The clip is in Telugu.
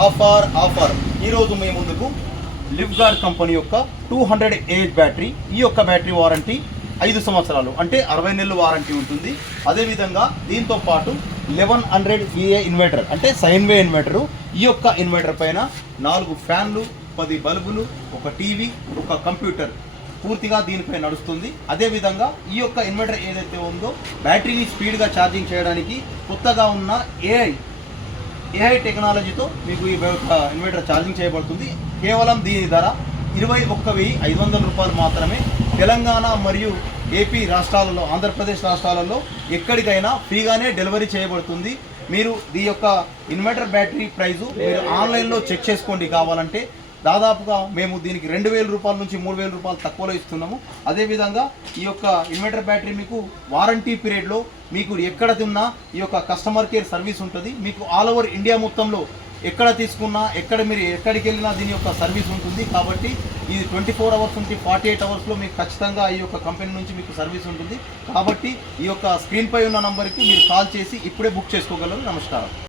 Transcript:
ఆఫర్ ఈరోజు మీ ముందుకు లివ్గార్డ్ కంపెనీ యొక్క 200Ah బ్యాటరీ. ఈ యొక్క బ్యాటరీ వారంటీ 5 సంవత్సరాలు అంటే 60 నెలలు వారంటీ ఉంటుంది. అదేవిధంగా దీంతో పాటు 1100EA ఇన్వర్టర్ అంటే సైన్ వే ఇన్వర్టరు. ఈ యొక్క ఇన్వర్టర్ పైన 4 ఫ్యాన్లు, 10 బల్బులు, ఒక టీవీ, ఒక కంప్యూటర్ పూర్తిగా దీనిపై నడుస్తుంది. అదేవిధంగా ఈ యొక్క ఇన్వర్టర్ ఏదైతే ఉందో బ్యాటరీని స్పీడ్గా ఛార్జింగ్ చేయడానికి కొత్తగా ఉన్న ఏఐ టెక్నాలజీతో మీకు ఈ ఇన్వర్టర్ ఛార్జింగ్ చేయబడుతుంది. కేవలం దీని ధర 21,500 రూపాయలు మాత్రమే. తెలంగాణ మరియు ఏపీ రాష్ట్రాలలో, ఆంధ్రప్రదేశ్ రాష్ట్రాలలో ఎక్కడికైనా ఫ్రీగానే డెలివరీ చేయబడుతుంది. మీరు ఈ యొక్క ఇన్వర్టర్ బ్యాటరీ ప్రైజు మీరు ఆన్లైన్లో చెక్ చేసుకోండి. కావాలంటే దాదాపుగా మేము దీనికి 2,000 రూపాయల నుంచి 3,000 రూపాయలు తక్కువలో ఇస్తున్నాము. అదేవిధంగా ఈ యొక్క ఇన్వర్టర్ బ్యాటరీ మీకు వారంటీ పీరియడ్లో మీకు ఎక్కడ తిన్నా ఈ యొక్క కస్టమర్ కేర్ సర్వీస్ ఉంటుంది. మీకు ఆల్ ఓవర్ ఇండియా మొత్తంలో ఎక్కడ తీసుకున్నా, మీరు ఎక్కడికి వెళ్ళినా దీని యొక్క సర్వీస్ ఉంటుంది. కాబట్టి ఇది 24 అవర్స్ నుంచి 48 అవర్స్లో మీకు ఖచ్చితంగా ఈ యొక్క కంపెనీ నుంచి మీకు సర్వీస్ ఉంటుంది. కాబట్టి ఈ యొక్క స్క్రీన్పై ఉన్న నంబర్కి మీరు కాల్ చేసి ఇప్పుడే బుక్ చేసుకోగలరు. నమస్కారం.